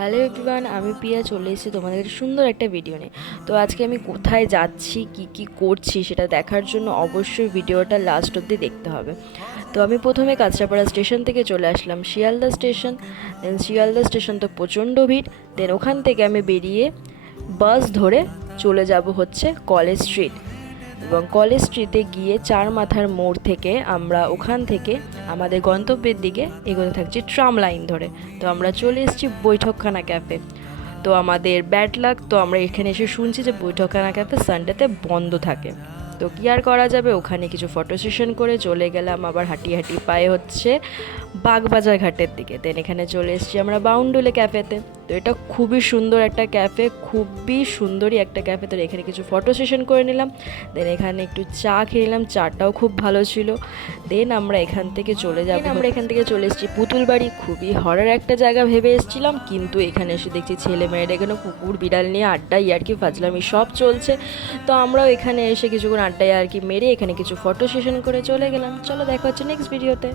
Hello everyone, আমি প্রিয়া চলে এসেছি তোমাদের কাছে সুন্দর একটা ভিডিও নিয়ে। তো আজকে আমি কোথায় যাচ্ছি, কি করছি সেটা দেখার জন্য অবশ্যই ভিডিওটা লাস্ট অবধি দেখতে হবে। তো আমি প্রথমে কাঁচরাপাড়া স্টেশন থেকে চলে আসলাম শিয়ালদা স্টেশন। দেন শিয়ালদা স্টেশন তো প্রচণ্ড ভিড়। দেন ওখান থেকে আমি বেরিয়ে বাস ধরে চলে যাব হচ্ছে কলেজ স্ট্রিট। এবং কলেজ স্ট্রিটে গিয়ে চার মাথার মোড় থেকে আমরা ওখান থেকে আমাদের গন্তব্যের দিকে এগোতে থাকছি ট্রাম লাইন ধরে। তো আমরা চলে এসেছি বৈঠকখানা ক্যাফে। তো আমাদের ব্যাড লাক, তো আমরা এখানে এসে শুনছি যে বৈঠকখানা ক্যাফে সানডেতে বন্ধ থাকে। তো কী আর করা যাবে, ওখানে কিছু ফটো সেশন করে চলে গেলাম আবার হাঁটি হাঁটি পায়ে হচ্ছে বাগবাজার ঘাটের দিকে। দেন এখানে চলে এসেছি আমরা বাউন্ডুলে ক্যাফেতে। তো এটা খুবই সুন্দর একটা ক্যাফে, খুবই সুন্দরই একটা ক্যাফে। তো এখানে কিছু ফটো সেশন করে নিলাম। দেন এখানে একটু চা খেয়ে নিলাম, চাটাও খুব ভালো ছিল। দেন আমরা এখান থেকে চলে যাব, আমরা এখান থেকে চলে এসেছি পুতুল বাড়ি। খুবই হরার একটা জায়গা ভেবে এসেছিলাম, কিন্তু এখানে এসে দেখছি ছেলে মেয়েরা এখানে কুকুর বিড়াল নিয়ে আড্ডা ইয়ার্কি ফাজলামি সব চলছে। তো আমরাও এখানে এসে কিছুক্ষণ আড্ডা ইয়ার্কি মেরে এখানে কিছু ফটো সেশন করে চলে গেলাম। চলো দেখা হচ্ছে নেক্সট ভিডিওতে।